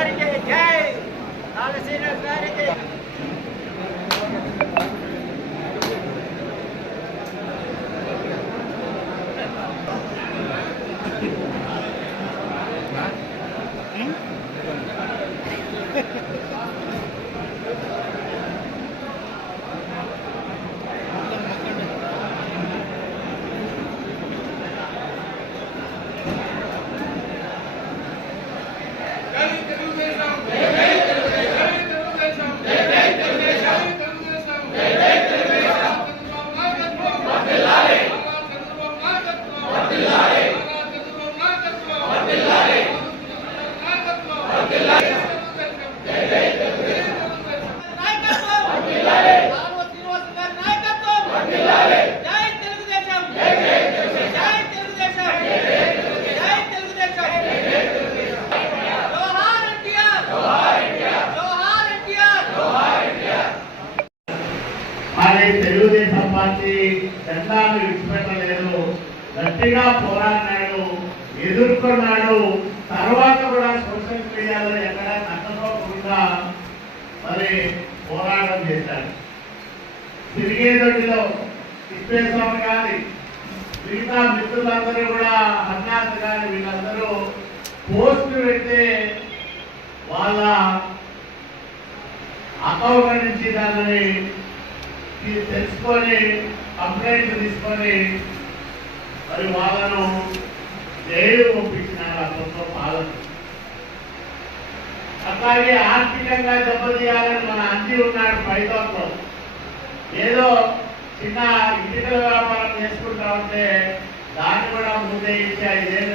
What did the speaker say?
Barricade Jai தாலசீன barricade కానీ Telugu Desam party జెండాను విడిచిపెట్టలేదు. గట్టిగా పోరాడినాడు ఎదుర్కొన్నాడు. తర్వాత కూడా సోషల్ మీడియాలో ఎక్కడ నష్టపోకుండా మరి పోరాటం చేశాడు. తిరిగేదొడ్డిలో తిప్పేస్వామి కానీ మిగతా మిత్రులందరూ కూడా హన్నాథ్ కానీ వీళ్ళందరూ పోస్ట్ పెడితే వాళ్ళ అకౌంట్ నుంచి దానిని ఇది తెలుసుకొని కంప్లైంట్ తీసుకొని మరి వాళ్ళను జైలు పంపించినారు ఆ ప్రభుత్వ పాలన అట్లాగే ఆర్థికంగా దెబ్బతీయాలని మన అంది ఉన్నాడు పైతోట్లో ఏదో చిన్న ఇటుకల వ్యాపారం చేసుకుంటా ఉంటే దాన్ని కూడా ముందే ఇచ్చాయి ఐదేళ్ళు